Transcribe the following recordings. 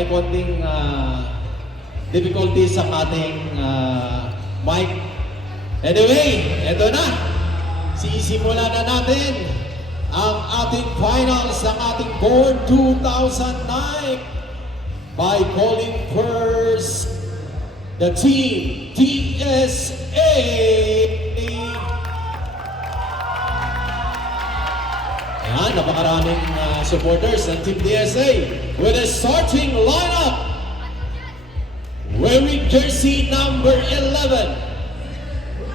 may konting difficulties sa ating mic. Anyway, eto na. Sisimulan na natin ang ating finals ng ating Born 2009 by calling first the team TSA. Ayan, napakaraming supporters ng Team TSA with a starting lineup. Wearing jersey number 11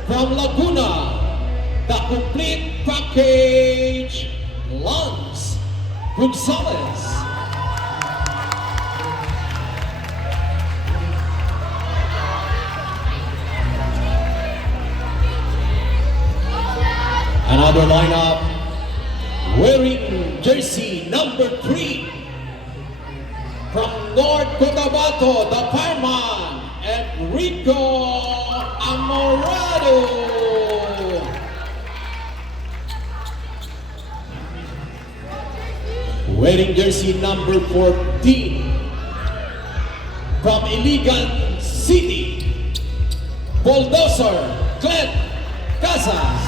from Laguna, the complete package, Lance Gonzalez. Another lineup, wearing jersey number 3 from North Cotabato, the fireman, Enrico Amorado. Wearing jersey number 14 from Iligan City, Bulldozer Glenn Casas.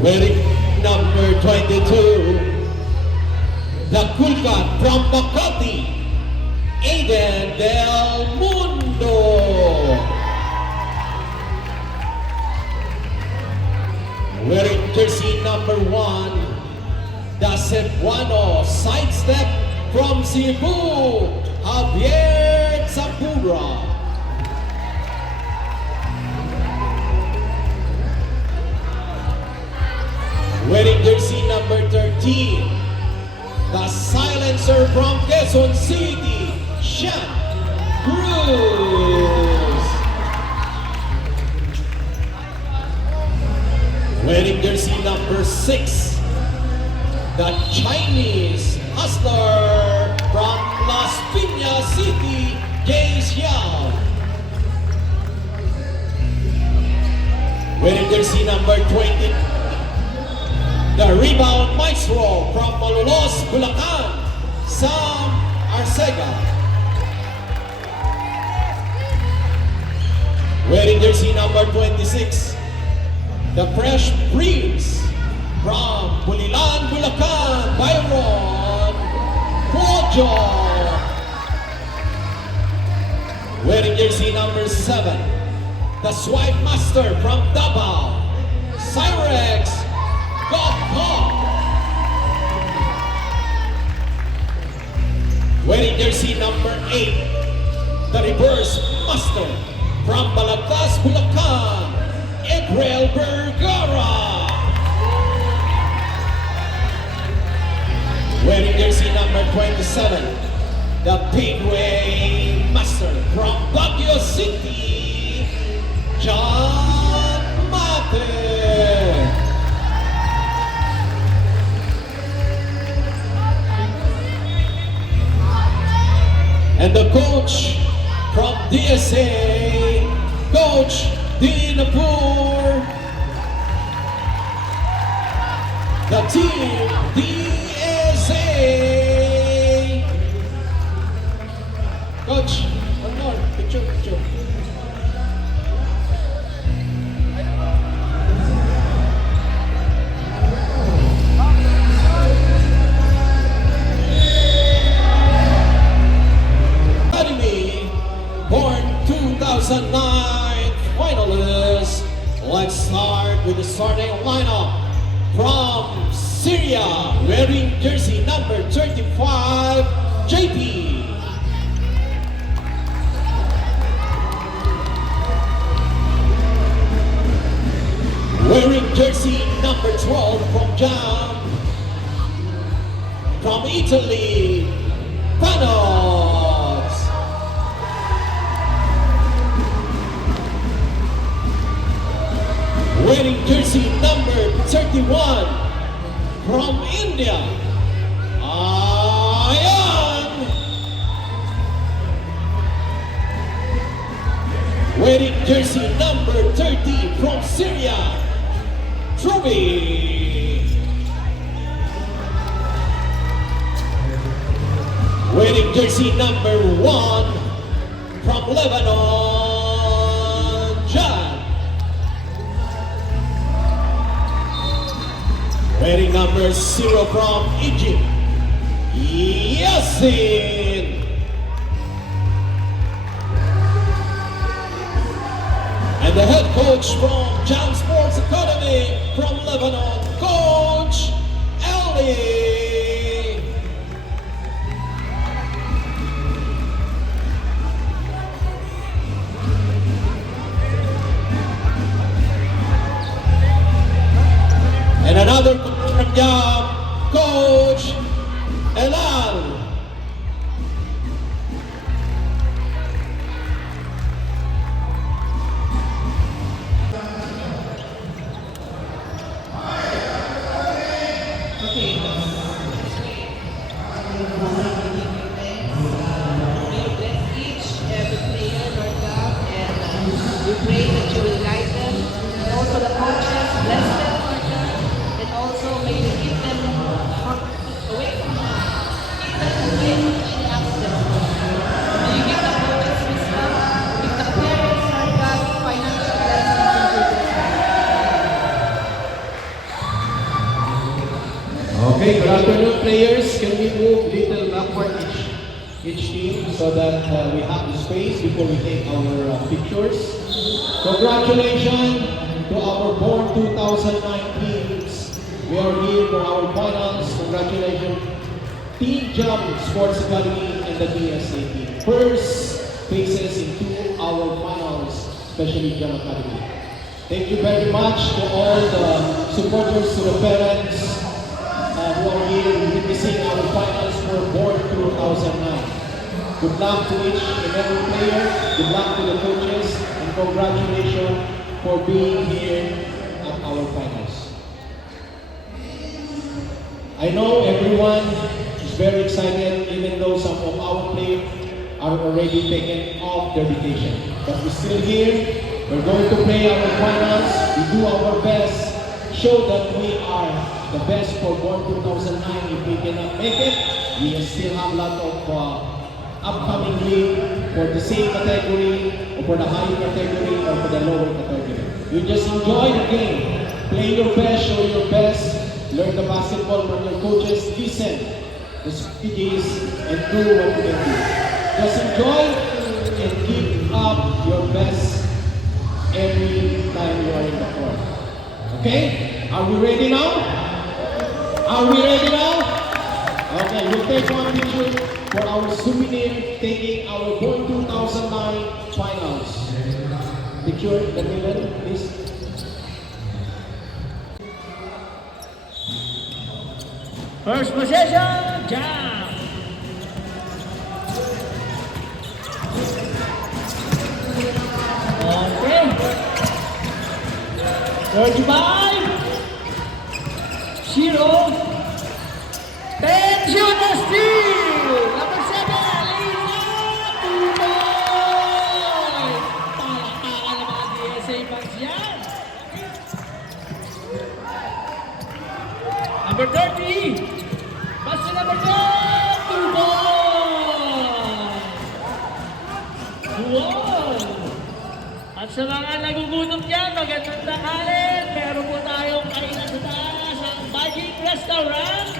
Wearing number 22, the Kulkat from Makati, Aiden Del Mundo. Wearing jersey number 1, the Cebuano sidestep from Cebu, Javier Zapura. Wearing jersey number 13, the silencer from Quezon City, Sean Cruz. Wearing jersey number 6, the Chinese hustler from Las Piñas City, Jay Xiao. Wearing jersey number 20, the rebound maestro from Malolos, Bulacan, Sam Arcega. Wearing jersey number 26, the fresh prince from Bulilan, Bulacan, Byron Pojo. Wearing jersey number 7, the swipe master from Davao, Cyrex Gokong. Wearing jersey number 8, the reverse master from Balagtas, Bulacan, Edrel Vergara. Wearing jersey number 27, the Pigway master from Baguio City, John Mate. And the coach from DSA, Coach Dinapur. The team DSA. Coach, one more, picture. Born 2009 finalists. Let's start with the starting lineup. From Syria, wearing jersey number 35, JP. Wearing jersey number 12 from Jam. From Italy, Panos. Wearing jersey number 31 from India, Ayan. Wearing jersey number 30 from Syria, Truby. Wearing jersey number 1 from Lebanon, John. Wearing number 0 from Egypt, Yassin. And the head coach from John Sports Academy from Lebanon, Coach Ellie. And another job, Coach Elal. We pray that you will guide them, and also the coaches, bless them, Lord God, and also may you keep them away from harm. Keep them away from any accidents, Lord God. May you give the coaches wisdom, give the parents, Lord God, financial blessings in Jesus' name. Okay, good afternoon, players. Can we move little backward each team so that we have the space before we take our pictures? Congratulations to our Born 2009 teams. We are here for our finals. Congratulations, Team Jump Sports Academy and the DSA team. First places into our finals, especially Jump Academy. Thank you very much to all the supporters, to the parents who are here witnessing our finals for Born 2009. Good luck to each and every player. Good luck to the coaches. And congratulations for being here at our finals. I know everyone is very excited, even though some of our players are already taken off their vacation. But we're still here. We're going to play our finals. We do our best. Show that we are the best for Born 2009. If we cannot make it, we still have a lot of upcoming league for the same category, or for the higher category, or for the lower category. You just enjoy the game. Play your best, show your best, learn the basketball from your coaches, listen the strategies, and do what you can do. Just enjoy and give up your best every time you are in the court. Okay? Are we ready now? Are we ready now? Okay, we'll take one picture for our souvenir taking our Born 2009 finals. Picture in the middle, please. First possession, jam. Okay. 35. 0. Tension na steal. Number 7, Lisa Tuloy. Palakpakan ng mga DSA fans yan. Number 30. Basta number 10. Tuloy. Wow. At sa mga nagugutom dyan, magandang tanghali. Meron po tayong kainan sa taas, ang Magic Restaurant.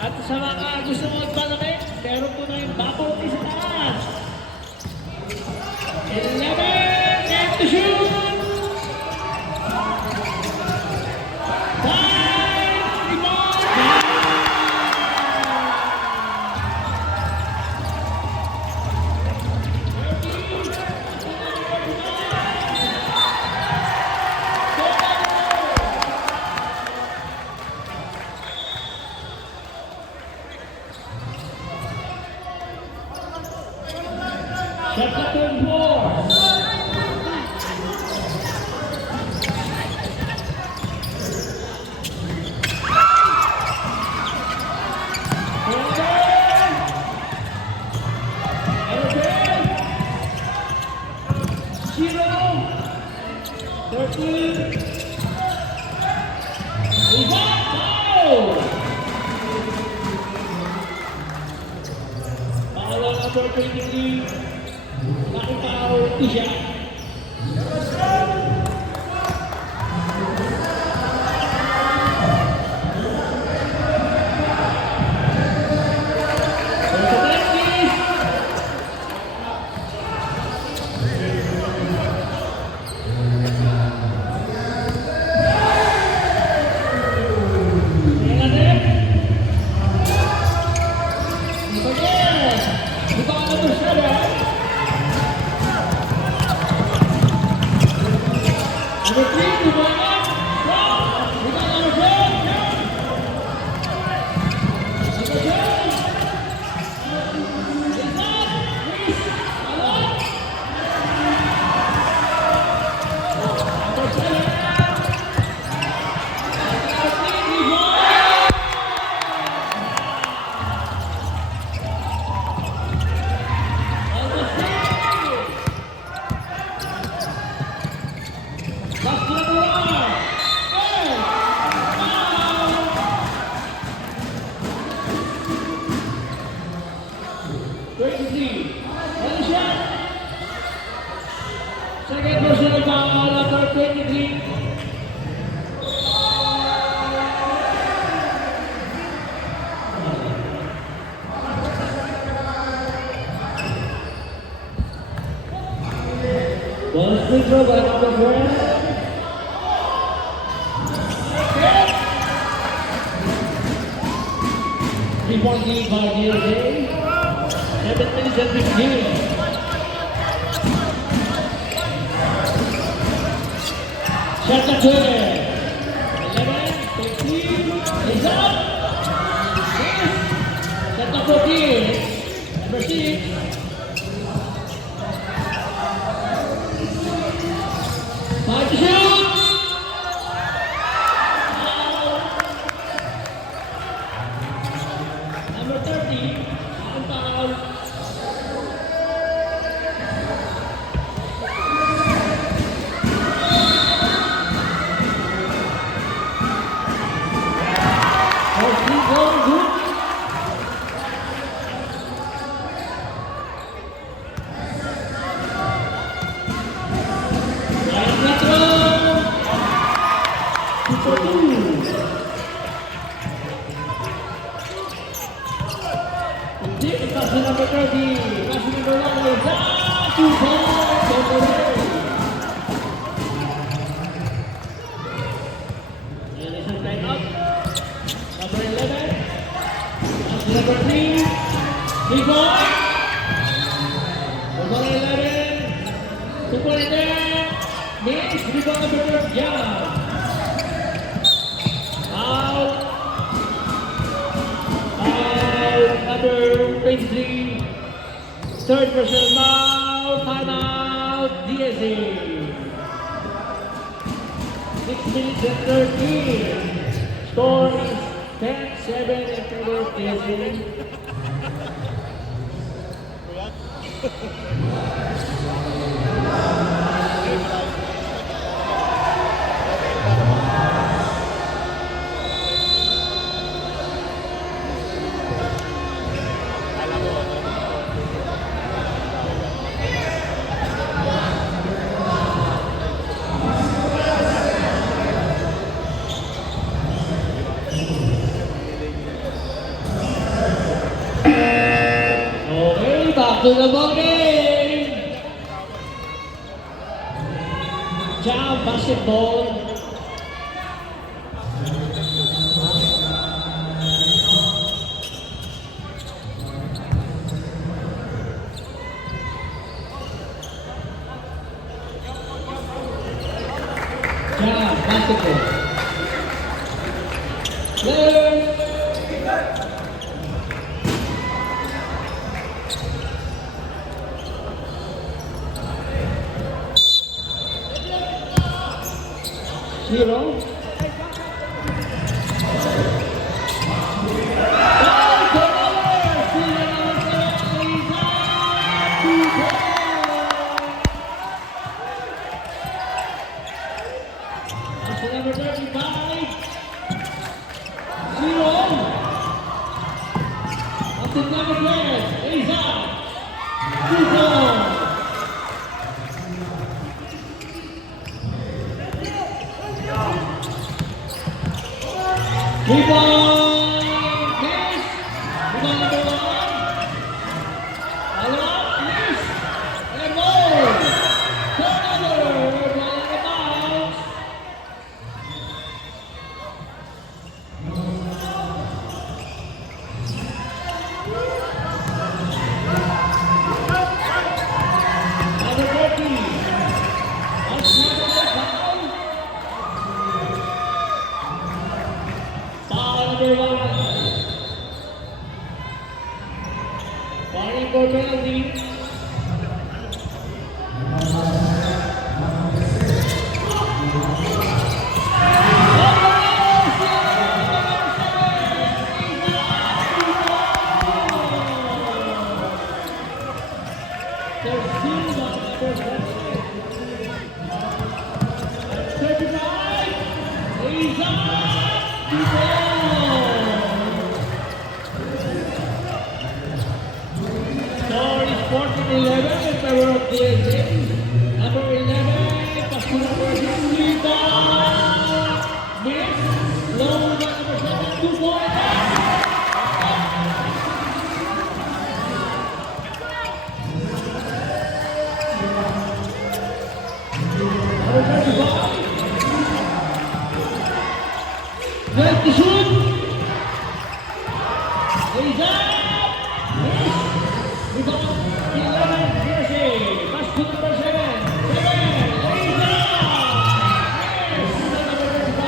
At sa mga gusto mo magpalamig, meron po na yung bubble tea sa taas. 11, time to shoot! 5, rebound! Shot number 4. number 23. Nakitaw, Tisha. Second personal foul, number 23. Ball free throw by number 12. Three-point lead by DSA. 7 minutes and 15. Shot the corner. 11, 13, is up. Yes. Shot the 14. Number 6. Five to shoot. Number 30. And foul. Number 30, passing number 1 is down to Bob. And it's a time up. Number 11, passing number 3, big boy. Number 11, 2-point there, miss, rebound number 12, yeah. Number 23, third personal foul, timeout, DSA. 6 minutes and 13. Score is 10-7 in favor of DSA. Back to the ball game. Jam basketball. Jam basketball. Players. Zero. Number 35. 0. Up to number 12. Isa. Rebound, miss. Rebound number 1. Follow up, miss. And goal. Turnover. Ball out of bounds. Number 40. That's number 5. Foul number 1. Fouling for penalty. Score is 14-11 in favor of DSA. Number 11, Pascual versus rebound. Miss. Low by number 7, 2 points. Number 35. Right to shoot. He's up. Miss. Rebound. 11. Jersey. Pascual number 7. 7. He's up. Miss. Number 35.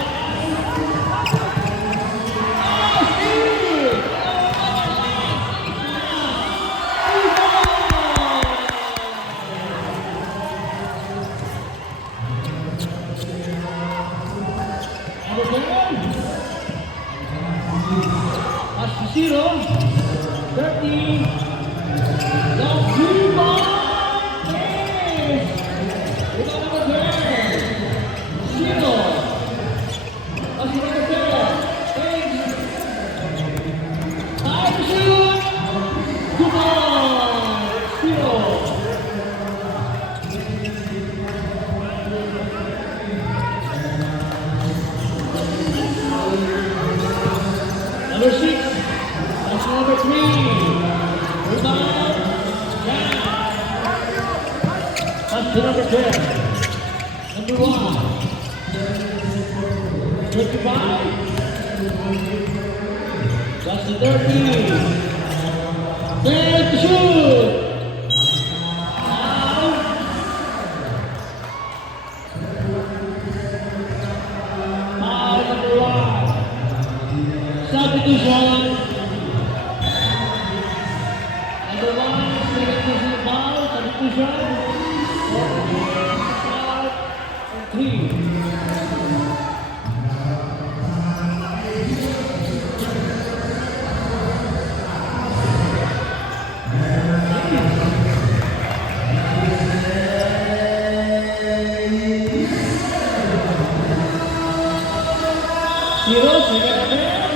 Oh, steal. As 0, 30, long rebound, miss. Rebound number 10, 0. As number 10, takes 5 to shoot, 2 points, 0. Number 6, that's number 3. Rebound, down. That's to number 10. Number 1. 35. That's the 13. There to shoot. Out. Foul number 1. Substitution. Number 1, second personal foul, substitution. Foul, 3. Zero, second man.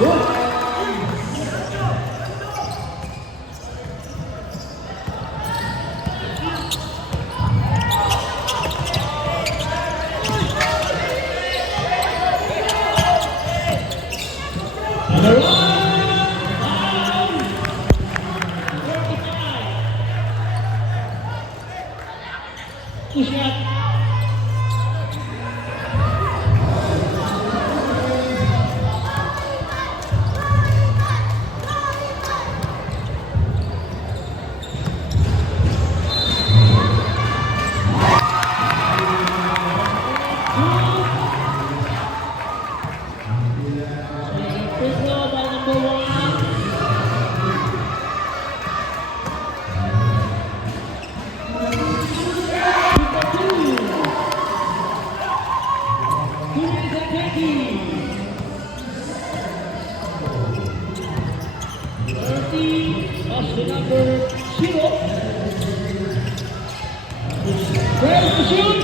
Good. Number 1, foul. 35. Push up. Number 0. Where's the shoot?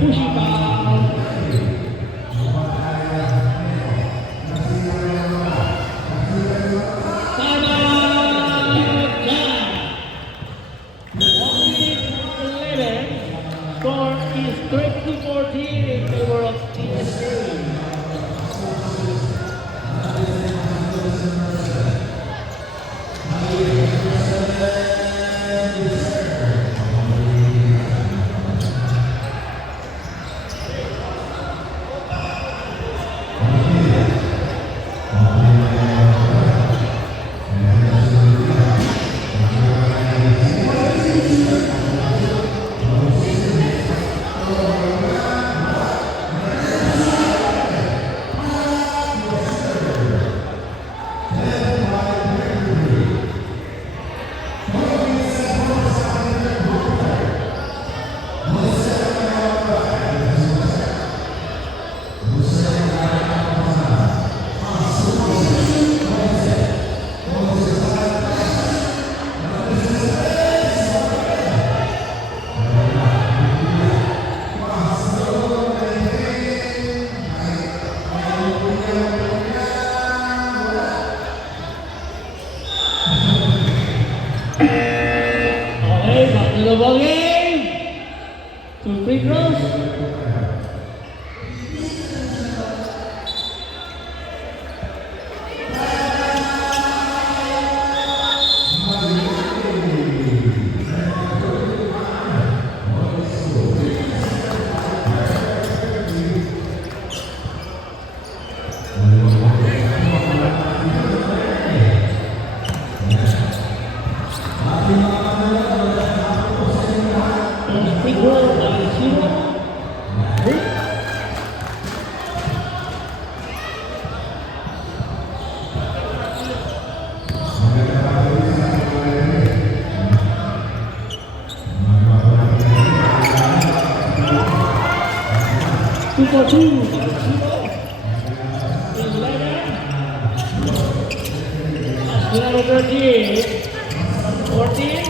pushing back. Timeout, Jam. 11. Score is 20-14 in favor of TSA. Okay, back to the ball game. 2 free throws. Free throw by Shiro. Two for two. 11. Number 13. 14.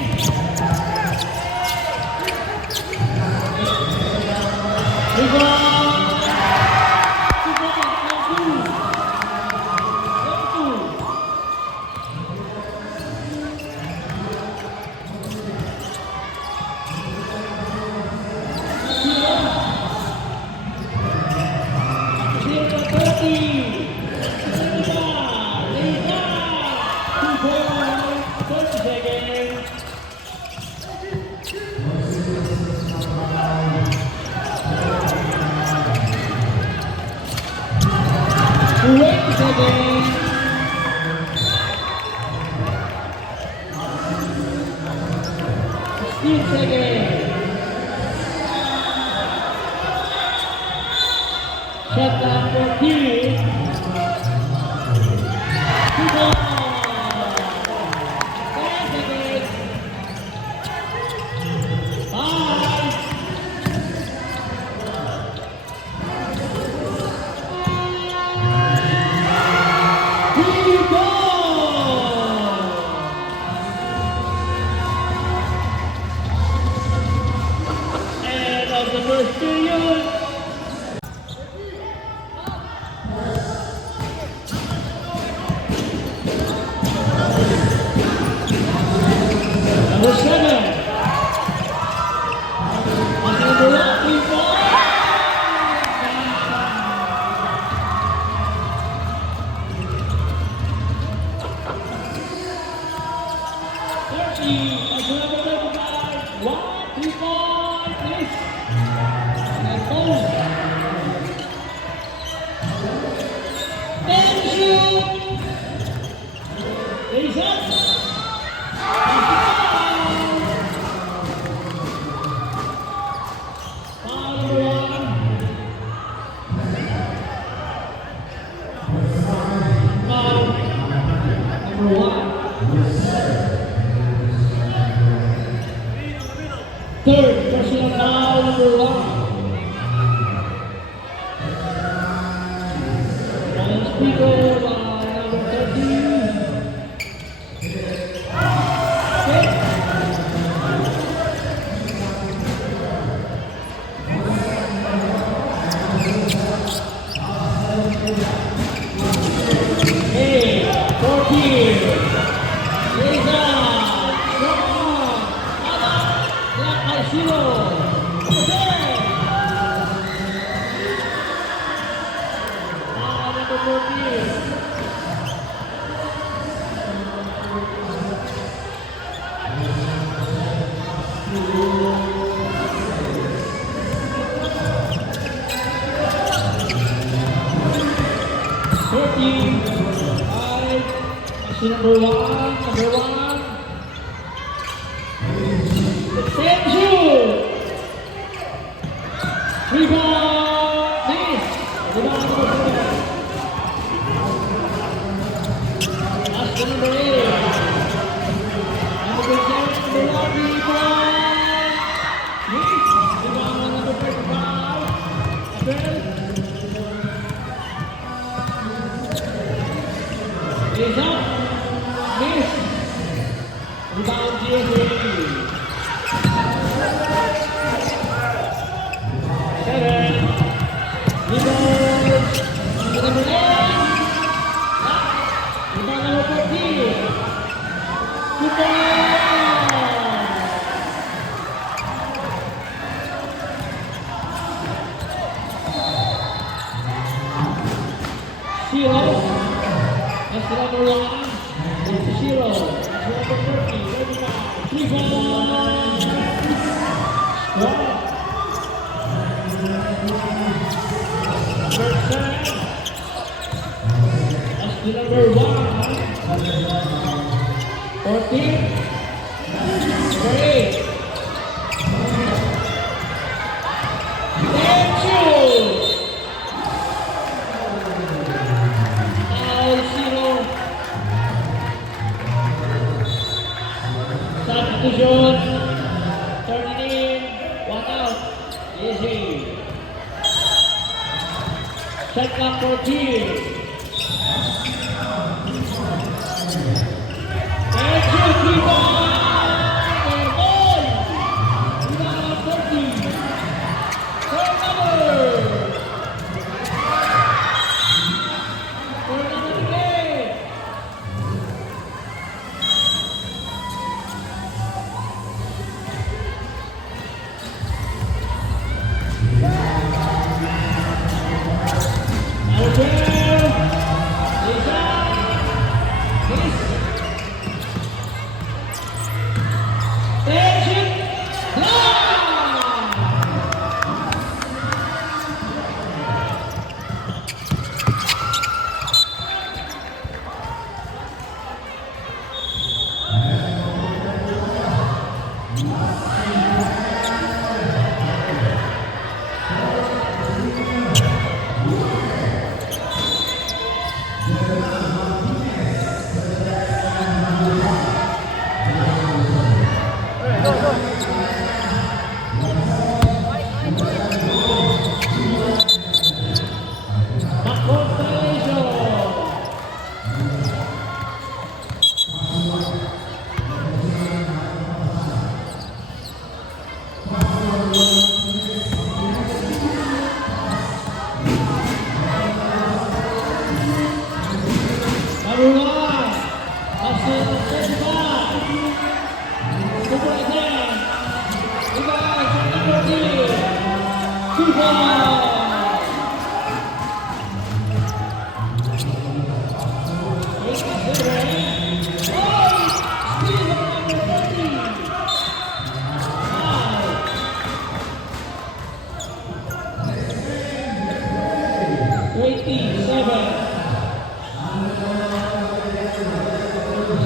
Shut down for Kiwi. And of the first period. Number 7. Number 3. One, 2 point, yes. And both That's the number one. Attention! Rebound! Miss! Rebound number 7. That's the number 8. Number 10, number 1, rebound! Miss! Rebound number 35. Abel! Is up! Miss! Rebound GSA! 7. Rebound! Number 8. Rebound number 14. Good ball! Zero. That's the number 1. It's 0. That's the number 30. 35. 3 balls. Squad. Number 7. That's the number 1. 14. Number 8. And shoot. Substitution. 13 in. 1 out. Easy. Shot clock 14. And shoot. 3 ball. And goal. Rebound 14. Turnover. Turnover again.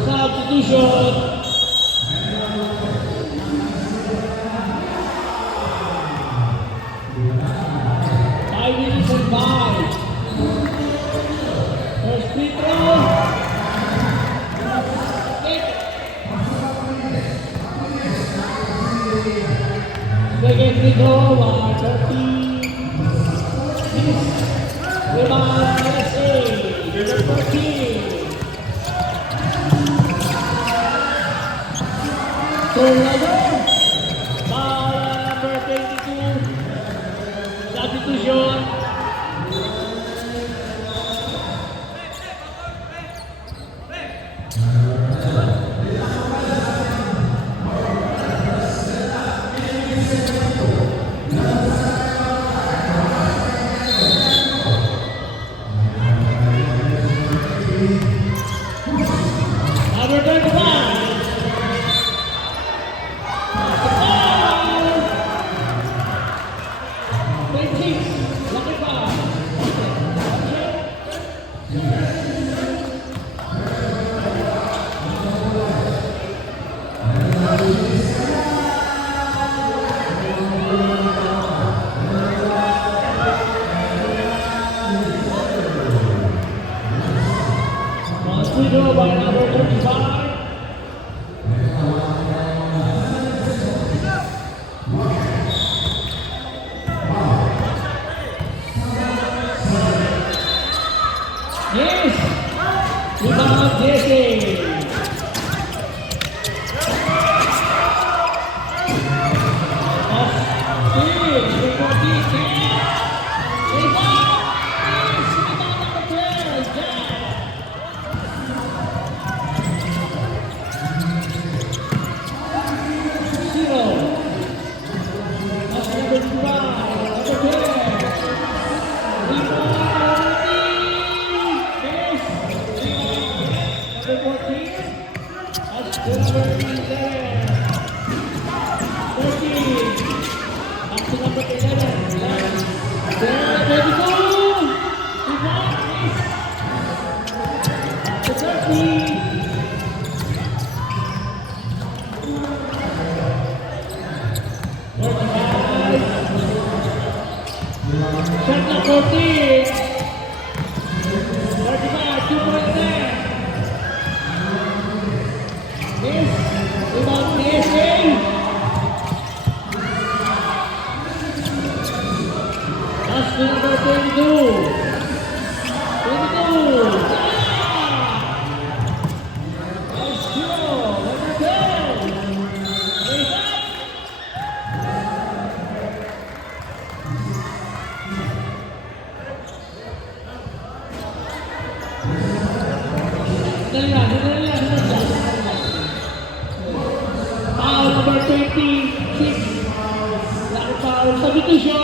Substitution. 5 minutes and 5. First free throw. Second free throw. 1:30. Rebound USA. 14. Turnover. Foul number 22. Substitution. Number 25. Rebound, Jesse. Shot na 14. 35, 2-point net. Miss. Rebound, PSA. Last to number 22. 22. Nice kill. Number 10. Raise up. Foul number 26. Laki foul. Substitution.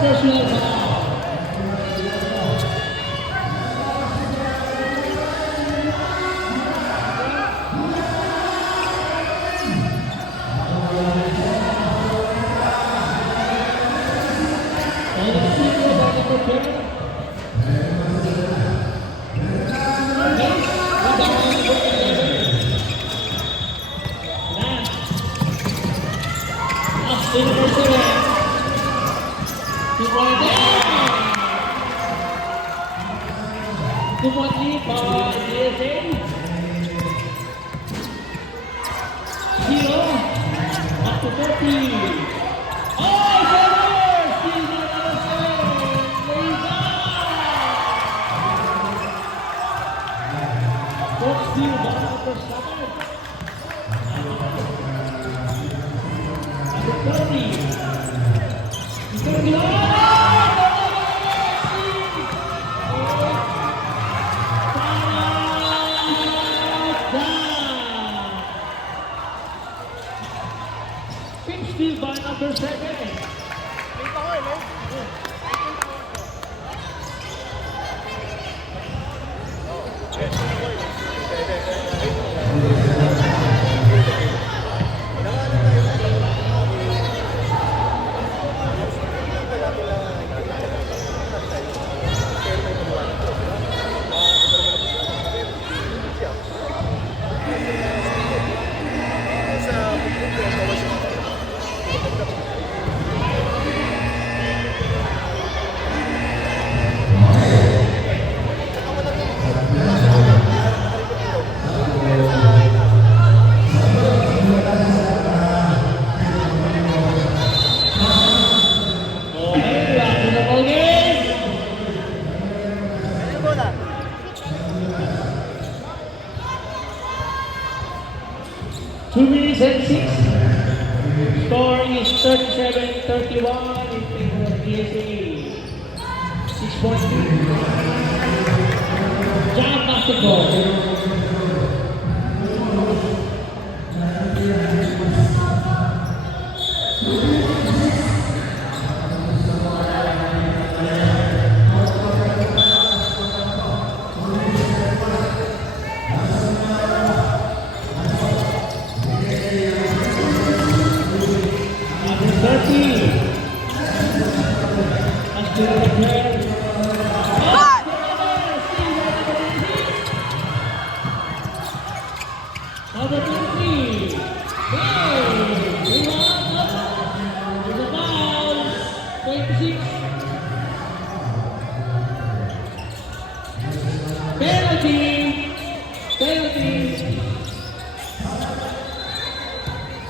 Personal foul. Kumotli by DSA. Zero. Up to 30. Oh, seven! Still another 7. Lays up. Coach still down number 7. Number 30. 30. Still by number 7. Score is 37-31 in favor of DSA. 6-point lead. Jam basketball. Number 23. Hey! There's a foul. 26. Penalty. Penalty.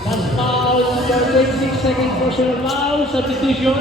Last foul, number 26, second personal foul, substitution.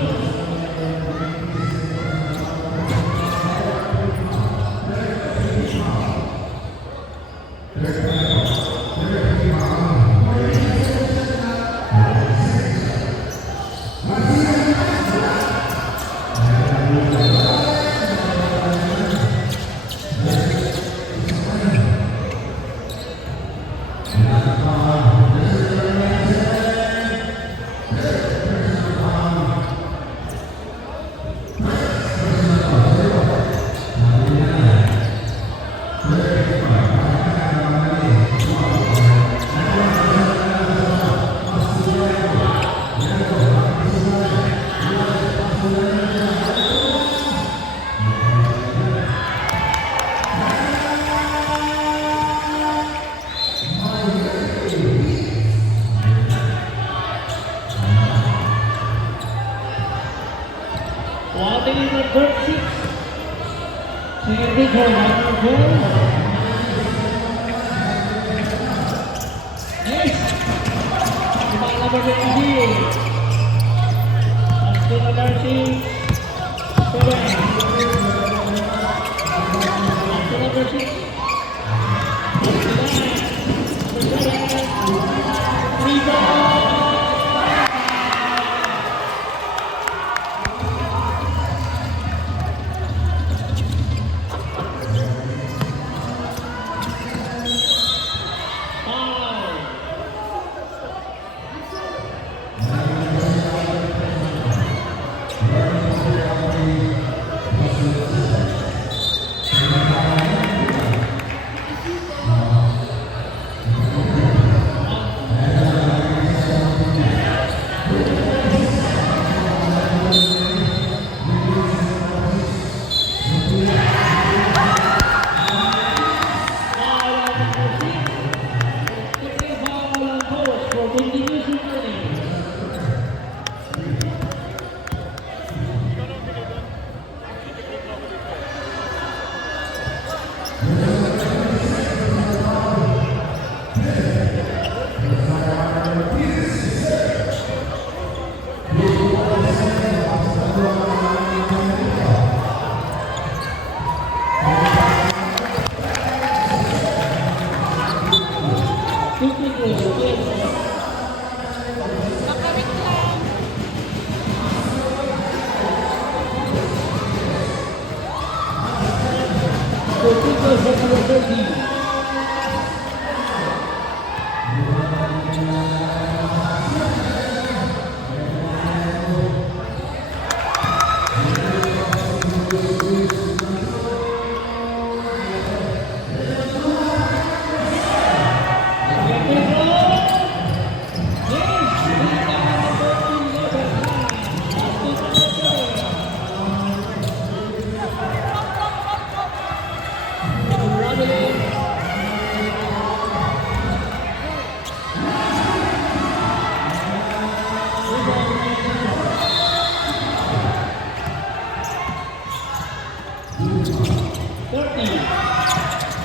Quality number 6. Second big hole, number 4. Yes! Diba number 20? After number 6. 7. After number 6. Number 7. 3 ball. Kakawit lang.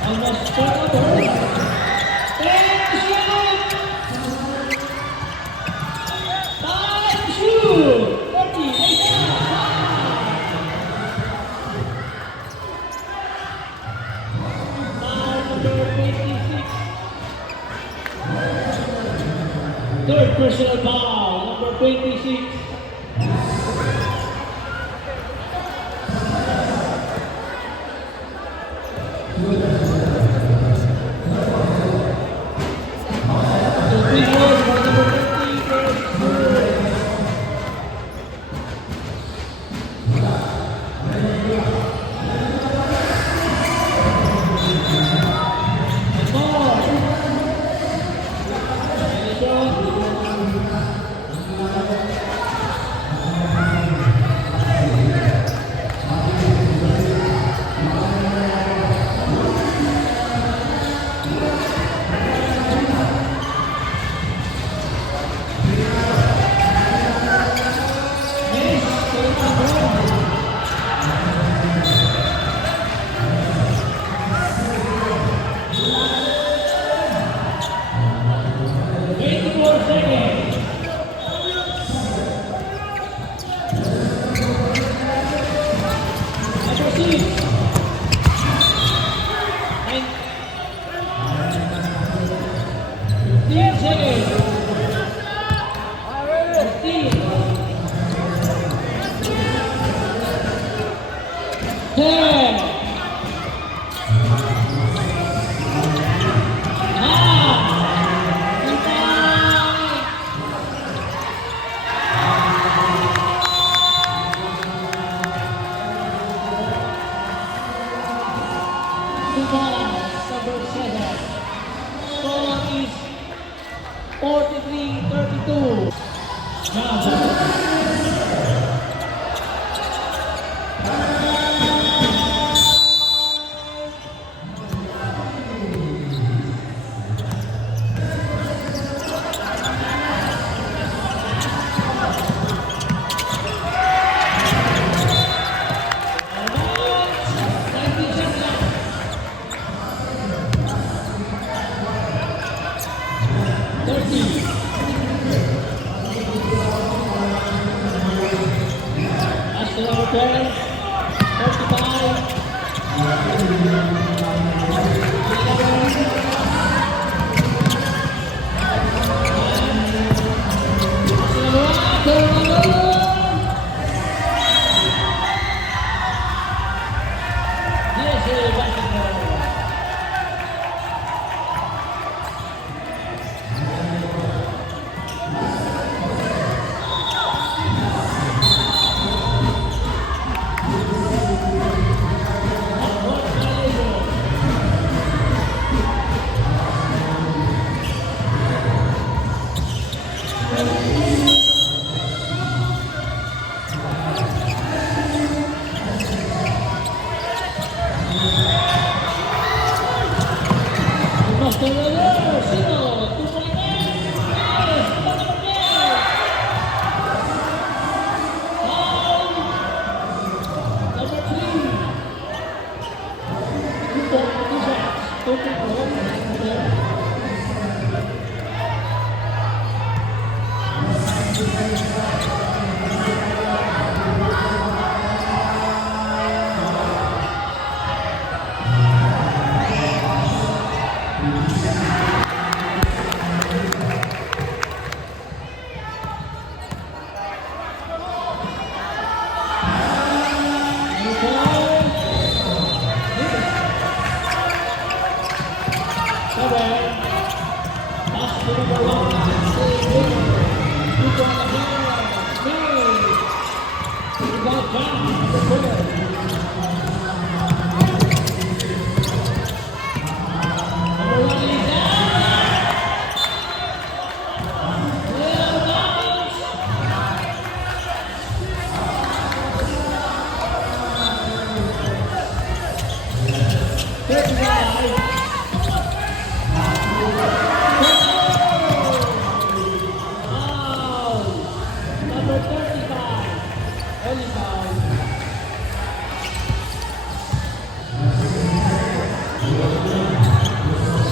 Almost turnover. And shoot! Time shoot! 40, foul number 26. Third personal foul, number 26. 15 seconds. 15. 10. 43-32. Number 12,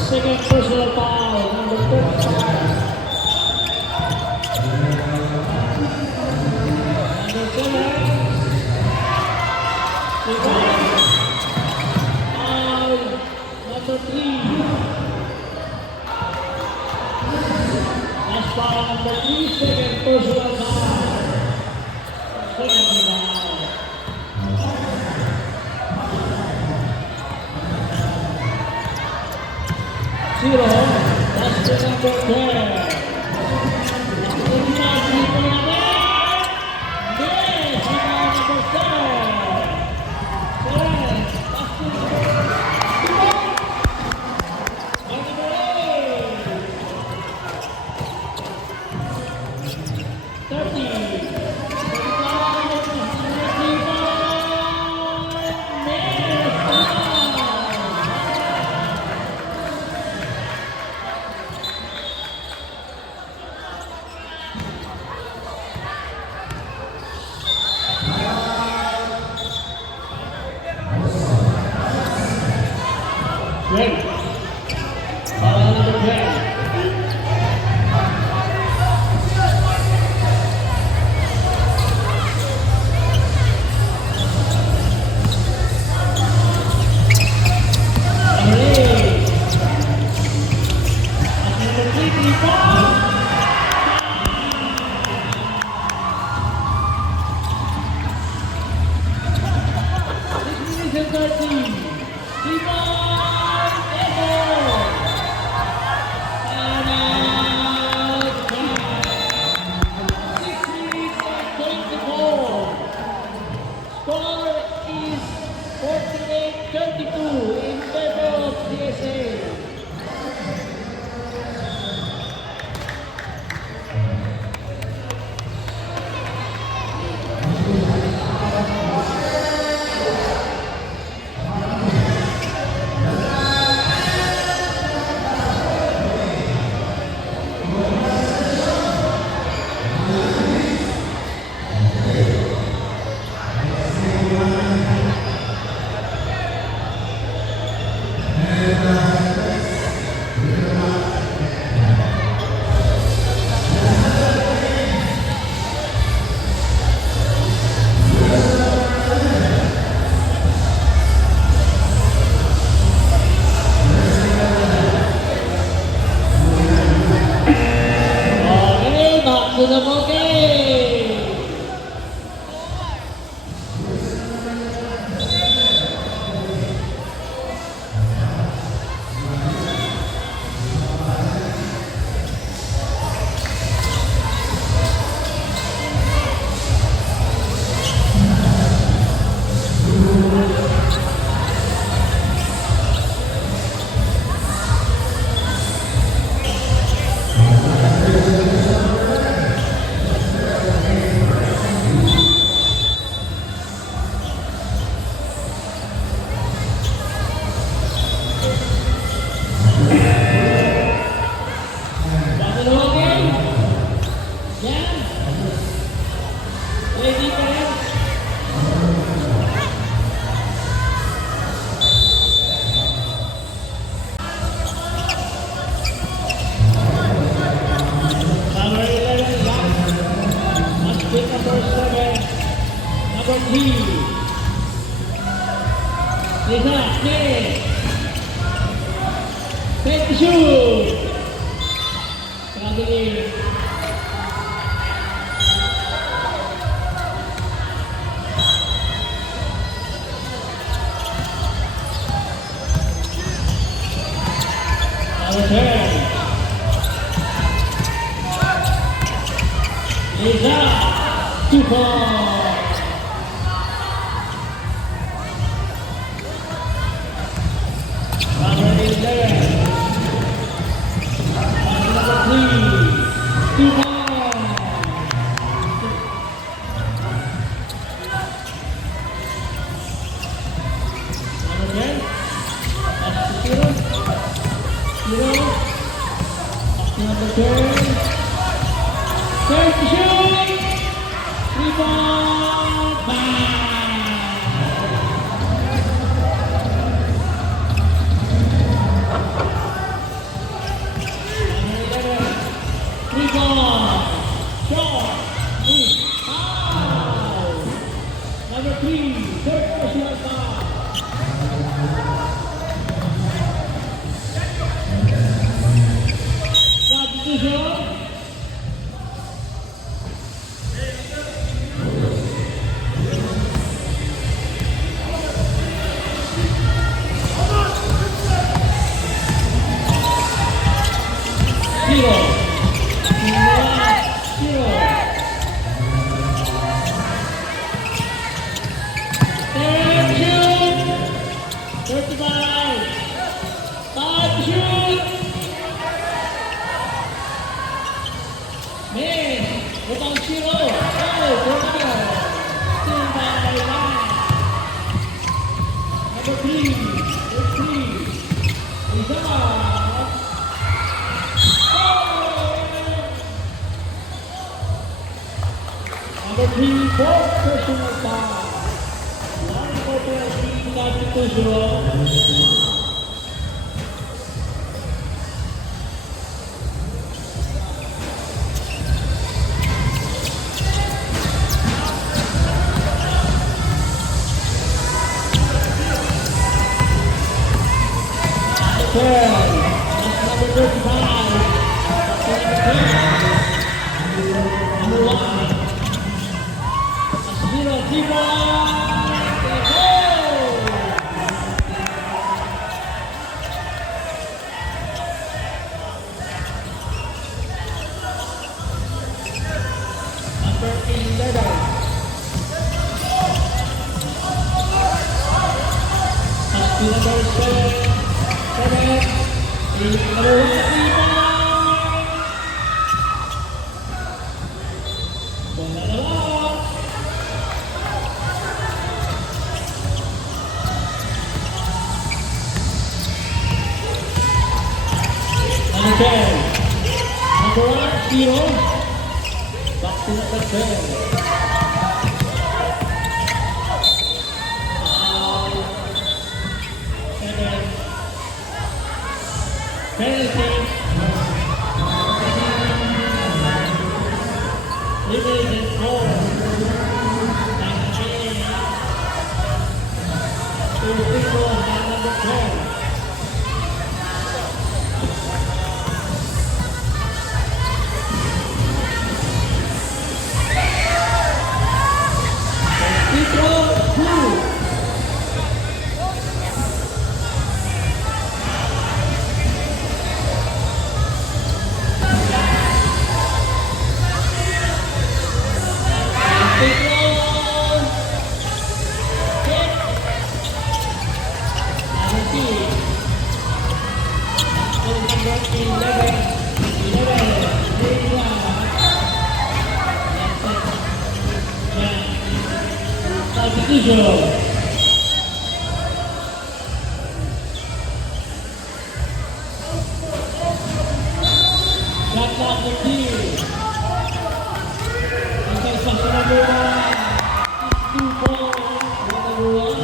Second personal foul, number 35. Number 7. Foul, number 3. Last foul, number 3, second personal foul. Second foul. Zero, that's the number 10. 3-3-4. 6 minutes and 30. 3-point. And out. 6 minutes and 24. Score is 48-32 in favor of CSA. Okay, back to the ball game. Back to the ball game. Yan. Ready ka rin? Number 11, Zach. Match pick number 7. Number 3. Lisa, Smith. Take the shoot. Traveling. Number 10. Lisa, 2 points. Number 11. Number 3. 2 points. Number 10. Pass to zero. Zero. Pass to number 10. Take the shoot! 3-point! Bang! Number 11. 3-point! Shot! Foul! Number 3, third personal foul. Substitution. Zero. Zero. Third shoot. 35. Five shoot. Miss. Without zero. Oh, Portugal. Still by line. Number 3. Number 3. Rizal. Number 3, fourth personal foul. One for team substitution. Number 12, that's number 35. Number 1. Zero, zero. Go! Number 11. Number 7. Number 1, 3 points. Bola dalawa. Number 10. Number 1, 0. Back to number 10. Penalty. Limited goal. 19. To single by number 12. Single 2. Substitution. Shot clock 15. Okay, so number 1. 2 points. Number 1.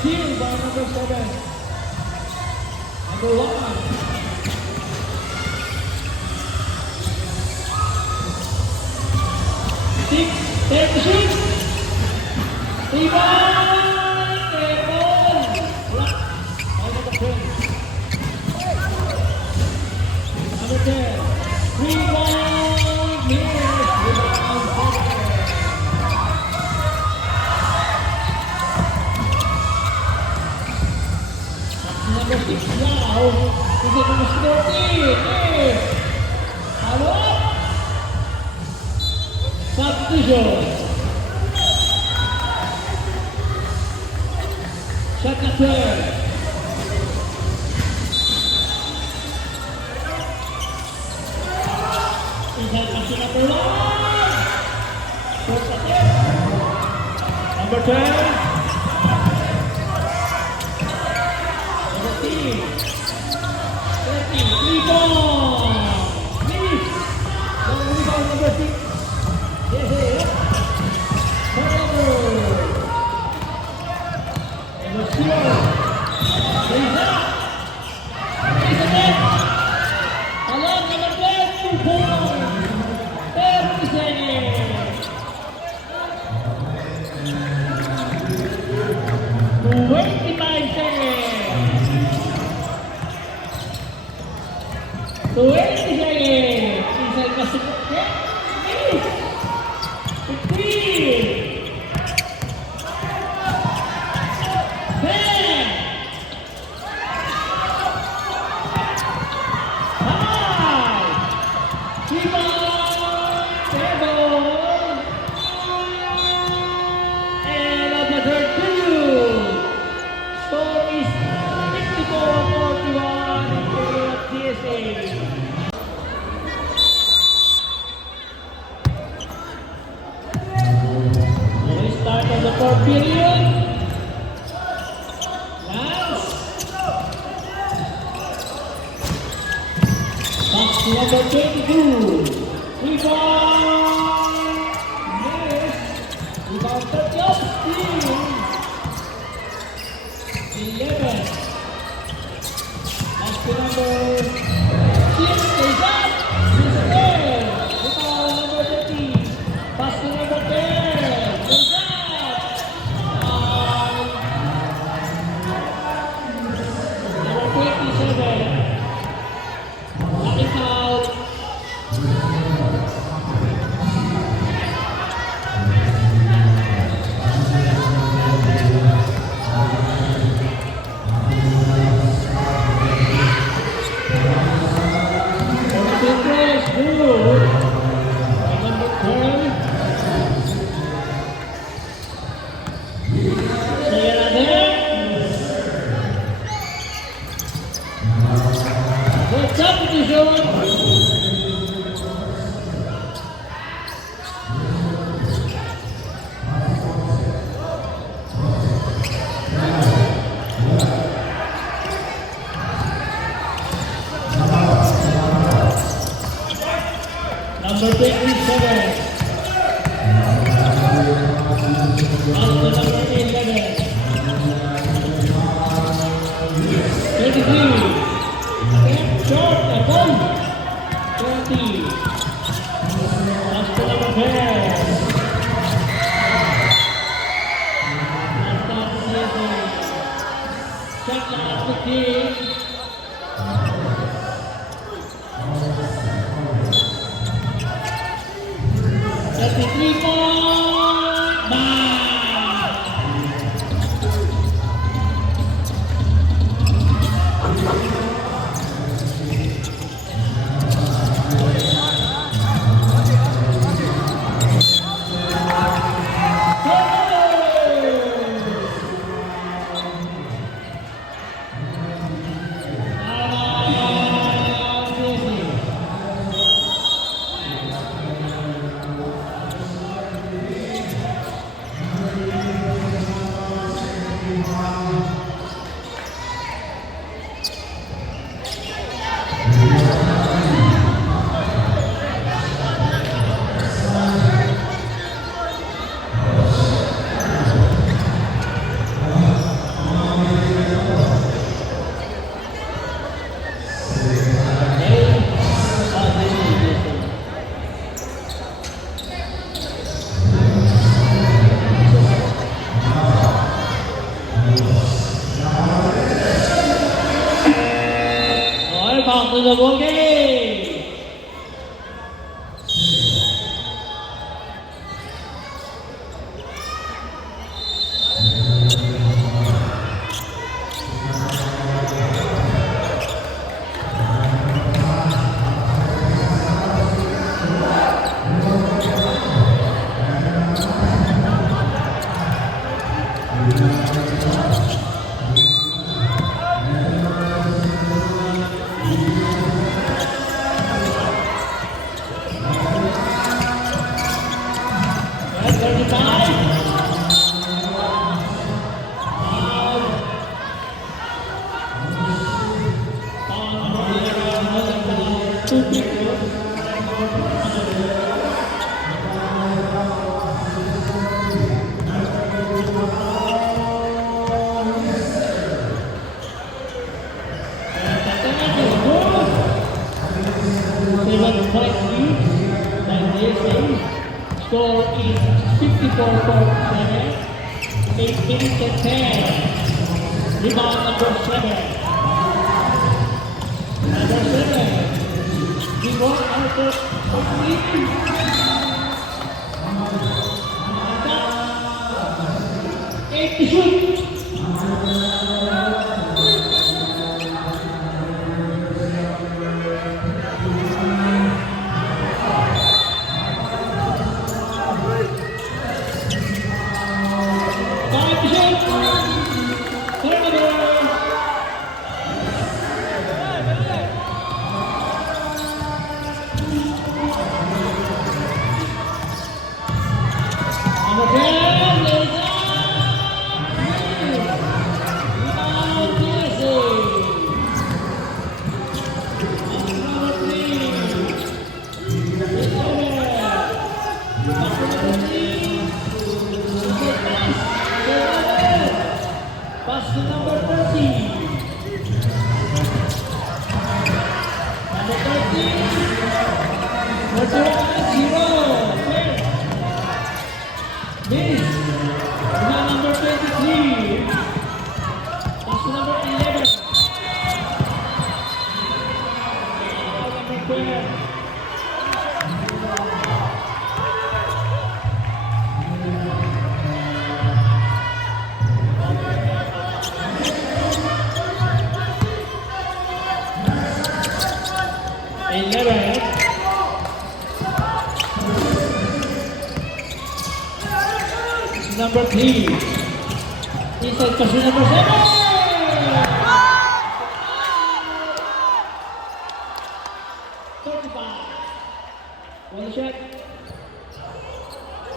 Steal by number 7. Number 1. Six, 36. Rebound! And ball! Block by number 10. Number 10. Rebound! Miss! Rebound! 7. Number 6 now. Is it number 14? Yes. Hello? Substitution. Shot clock 12. Inside pass to number 1. Shot clock 10. Number 10. 3 ball. Miss. Rebound number 6. Yes. Turnover. Number 0. Raise up. Raise again. Along number 12. 2 points. 30 seconds. 25 seconds. 20 seconds. Inside pass to 10. 15. 10. 5. Rebound. Table. And another 2. Score is 54-41 in favor of TSA. shoot. Number 27. Up to number 11. 33. Left short, a goal. 20. Up to number 10. Shot lang at the team. 33-point bang! Okay, back to the ball game. That's 35. Two people. Score is 54-7, 8 minutes and 10. Rebound number 7. Number 7. Rebound Arthur Pagli. 8 to shoot. Pass to number 30. Number 30. Zero. Miss. Now number 23. Pass to number 11. Number 12. Number 3. Inside pass to number 7. 7 One shot.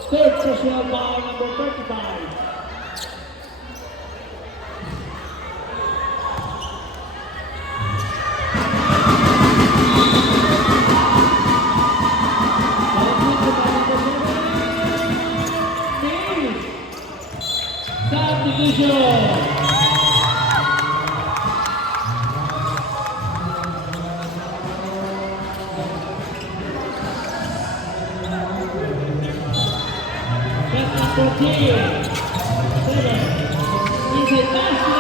Third personal foul, number 35. Substitution. Shot number 10. 7. Inside pass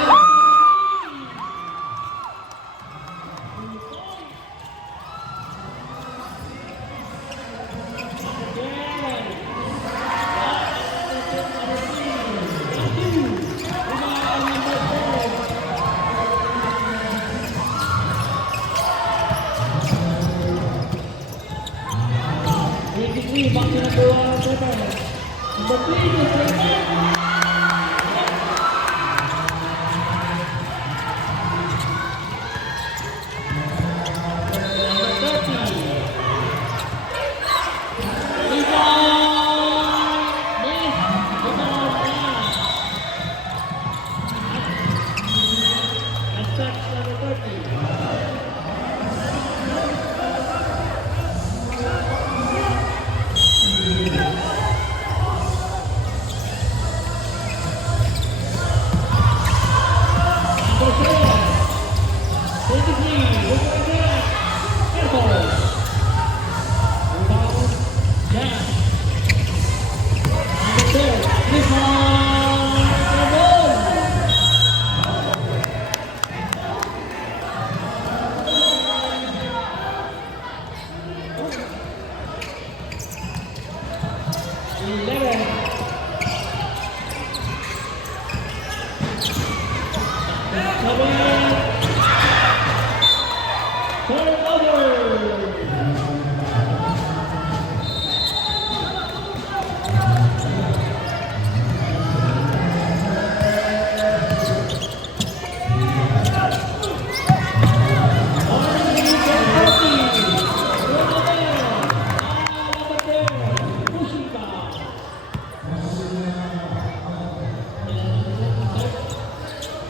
to the back to number 7. Number 3 is right.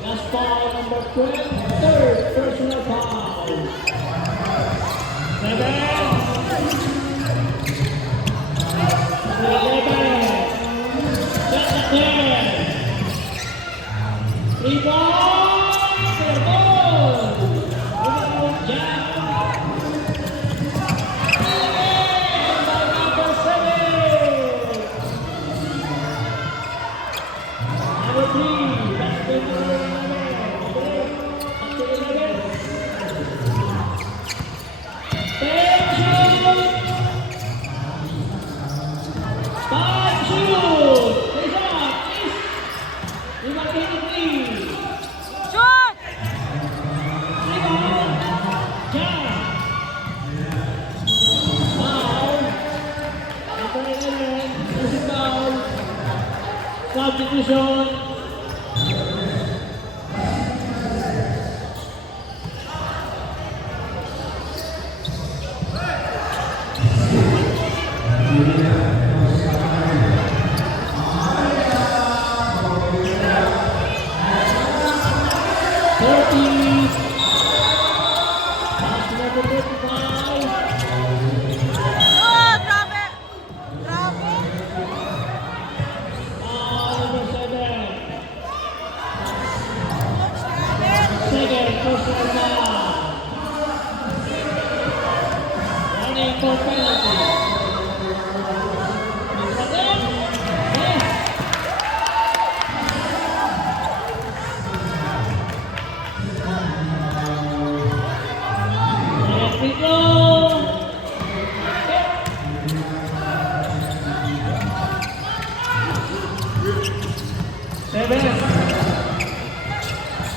Last foul, number 12, third personal foul. 7. 11. Shot 10. 3 ball. Fair ball. Rebound, jam. By number 7. Number 3. That's the number 11. Substitution.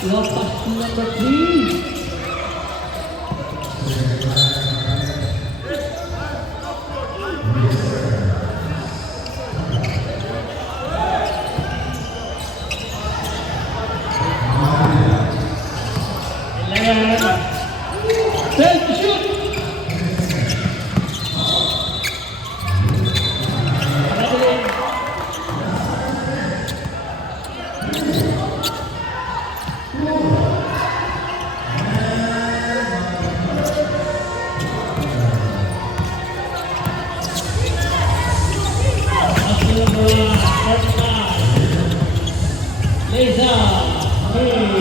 Lepas number 3. Shoot! Reza. Reza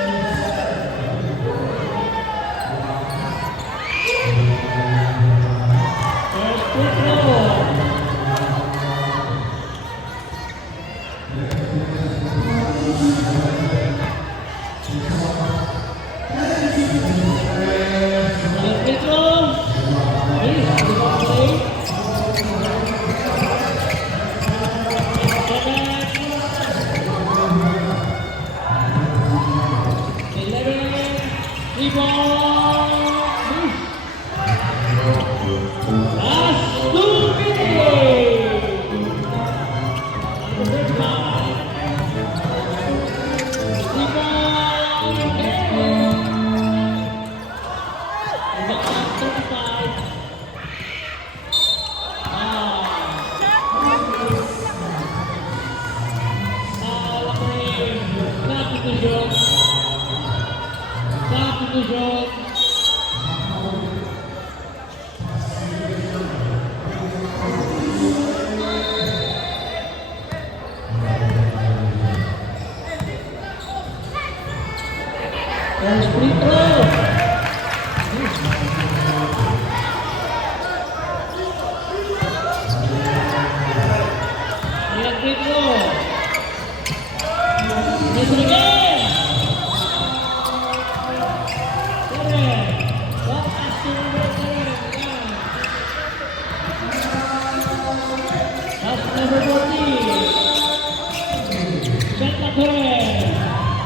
again.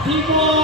Two points.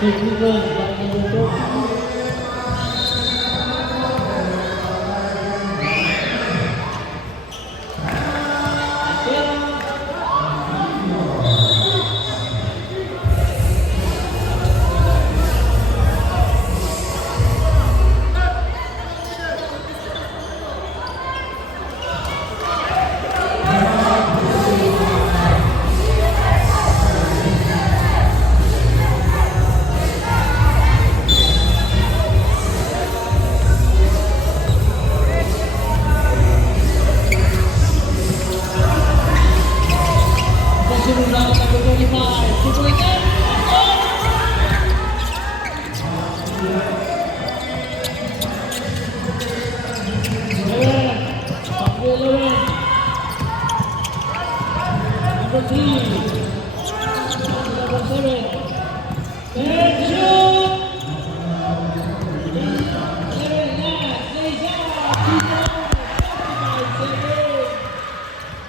Technical, nakaluto. Sunod lang ang 25. Tutulikan. Number 3. Number 7. And shoot! 7, last, lays out. 2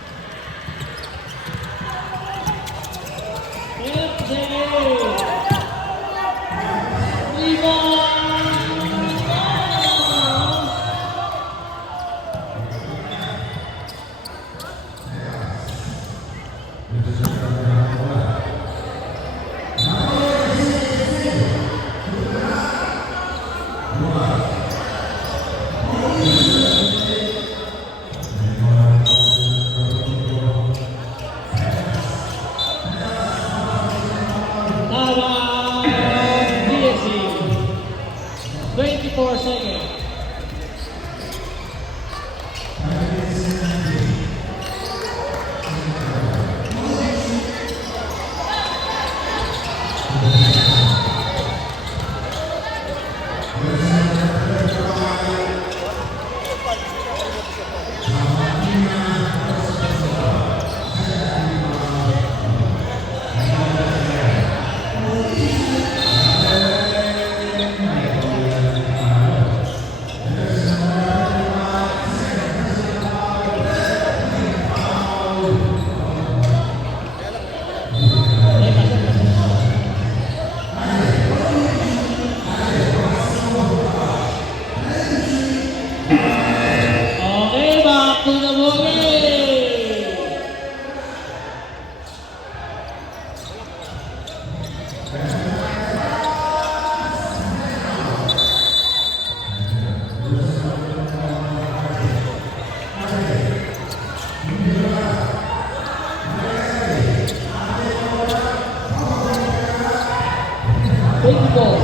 seconds. DSC, 24 seconds. Okay, back to the boogie. Take the ball.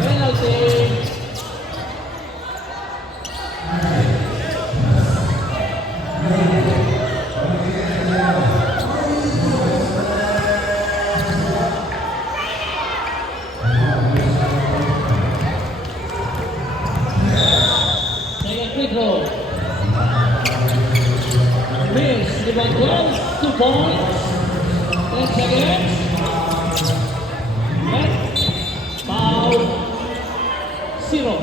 Penalty. Second free throw. Miss, rebound goes, 2 points. 10 seconds. Net. Foul. 0.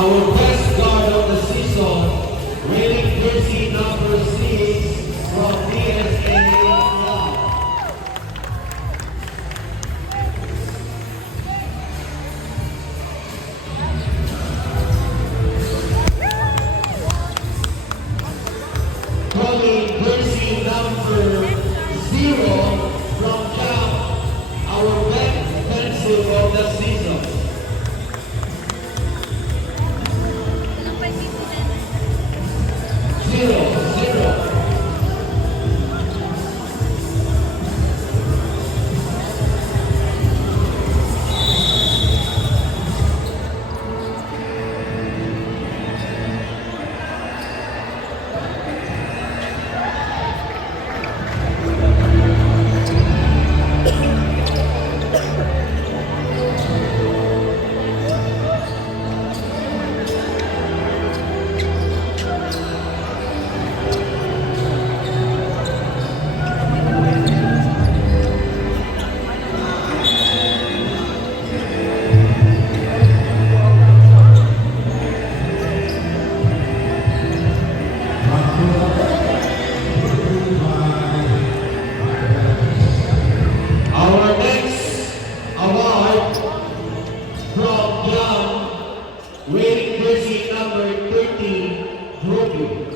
our best guard of the season, wearing jersey number 6 from DSA Club. Calling jersey number 0 from Camp, our best pencil of the season. Zero. Our next award from John, wearing jersey number 13, Ruby.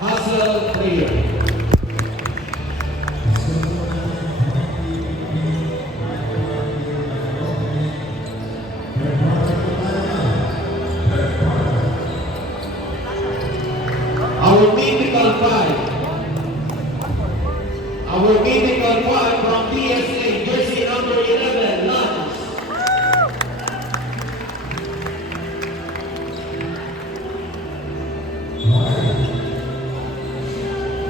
Hustle player. Our mythical five. Our mythical five from DSA, jersey number 11, Lance.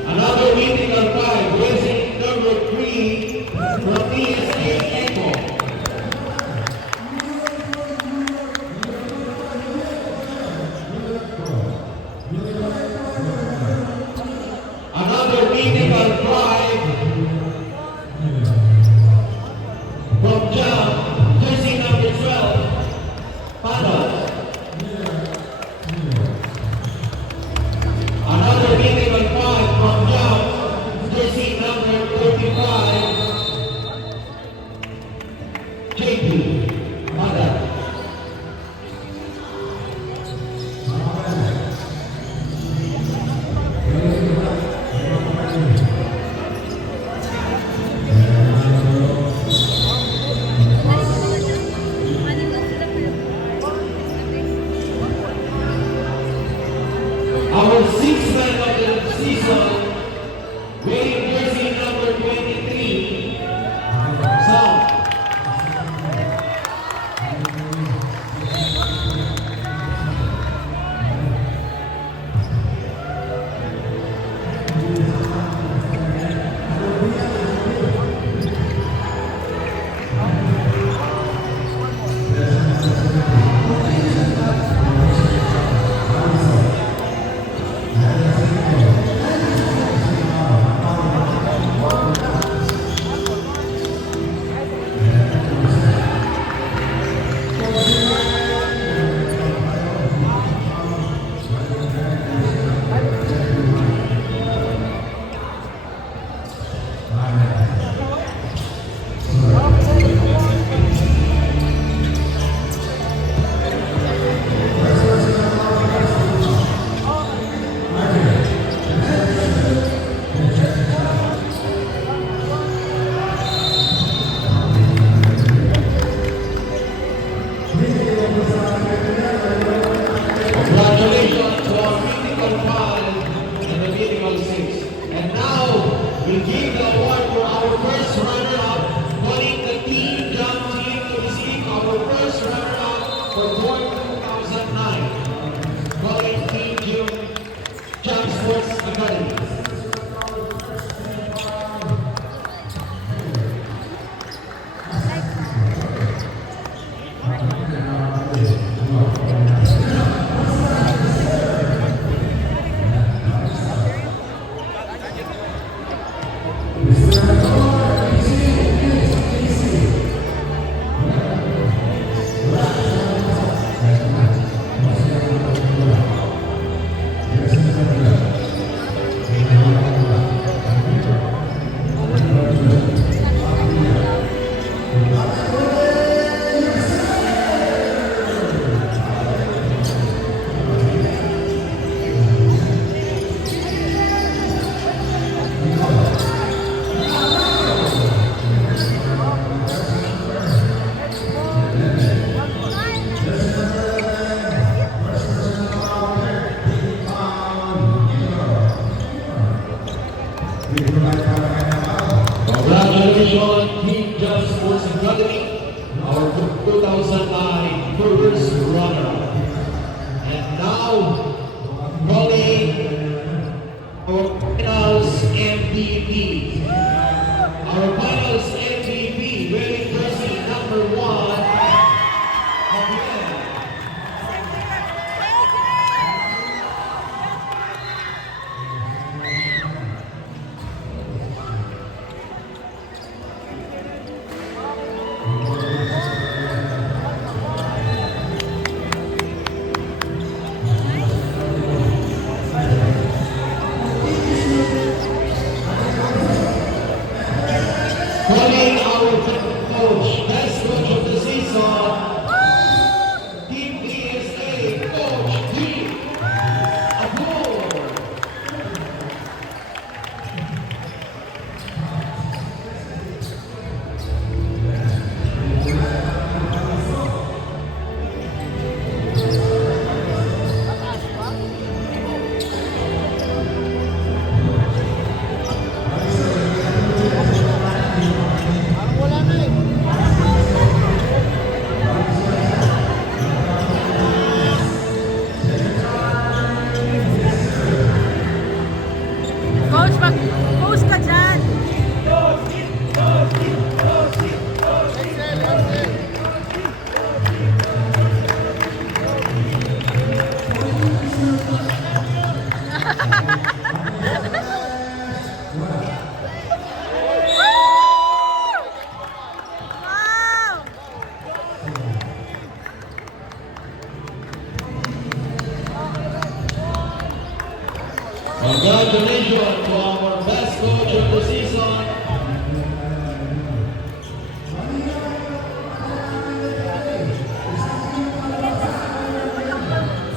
Another mythical five, jersey number 3 from DSA, Echo. Another mythical five from Jam, jersey number 12, Panos. Another mythical five from Jam, jersey number 35, JP, Mada. Our sixth man of the season, wearing jersey number 23, Sam. Congratulations to our mythical five and the mythical six. And now we give the award for our first runner-up, calling the Team Jump team to receive our first runner-up for 2009. Calling Team Jump Sports Academy. first runner. And now, calling our finals MVP. Our finals MVP, wearing jersey number 1, Javier. Calling our coach, best coach of the season, Team PSA, Coach D. Abur. Coach, mag-post ka dyan. Wow! Congratulations to our best coach of the season.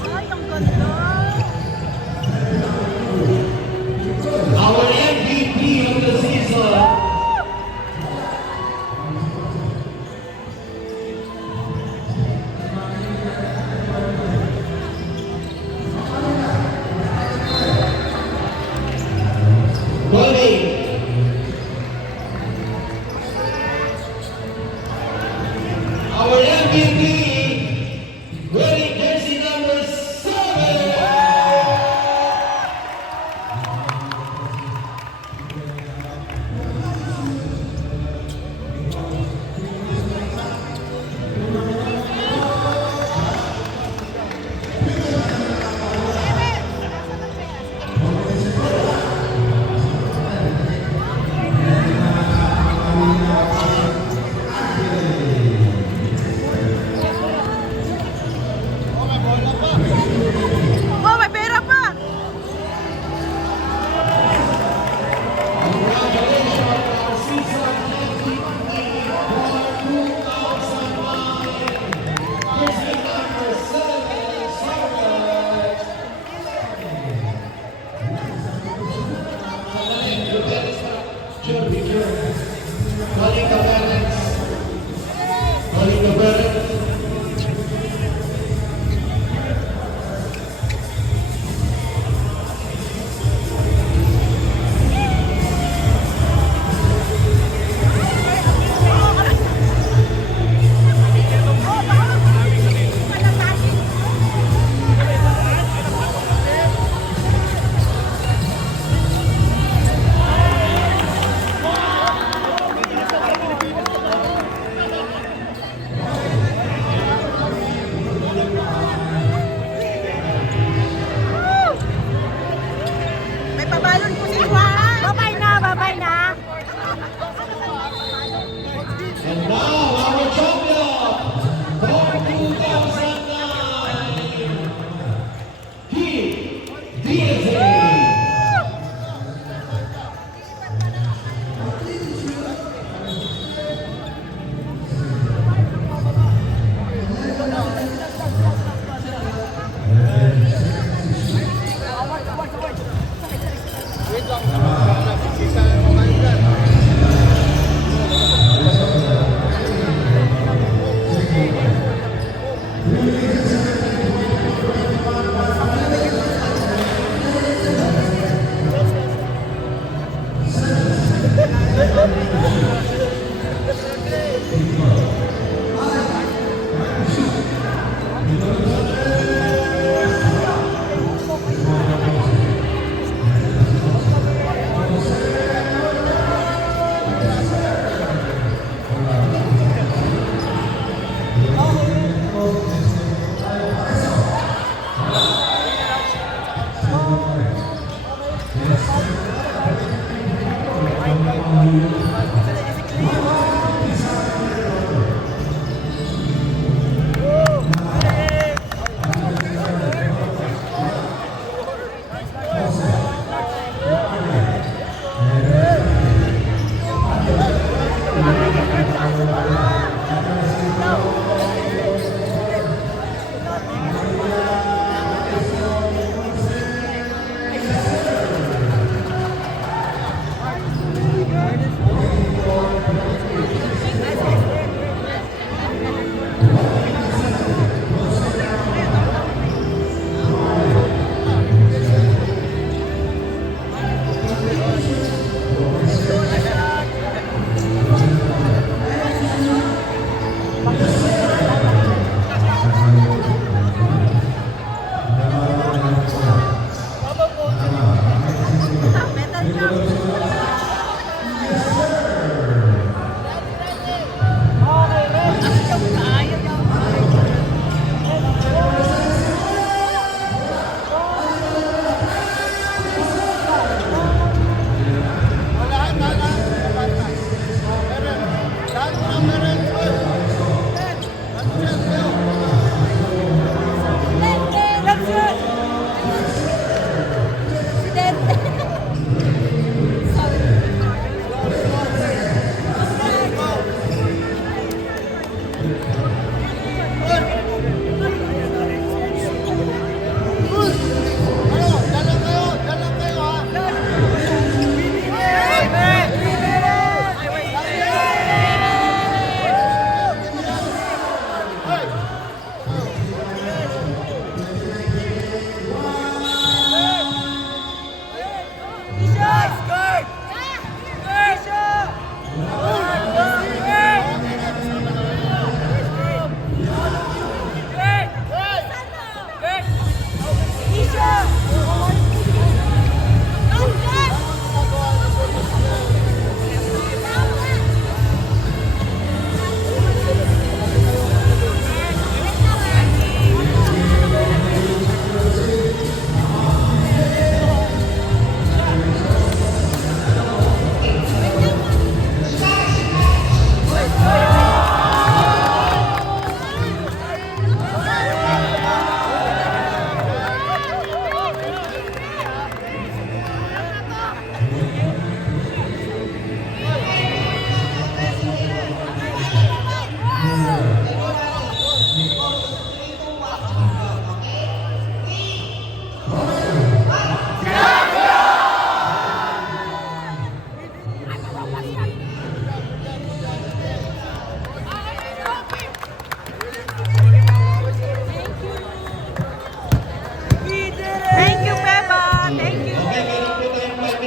Ay, ang ganda. Our MVP of the season. Calling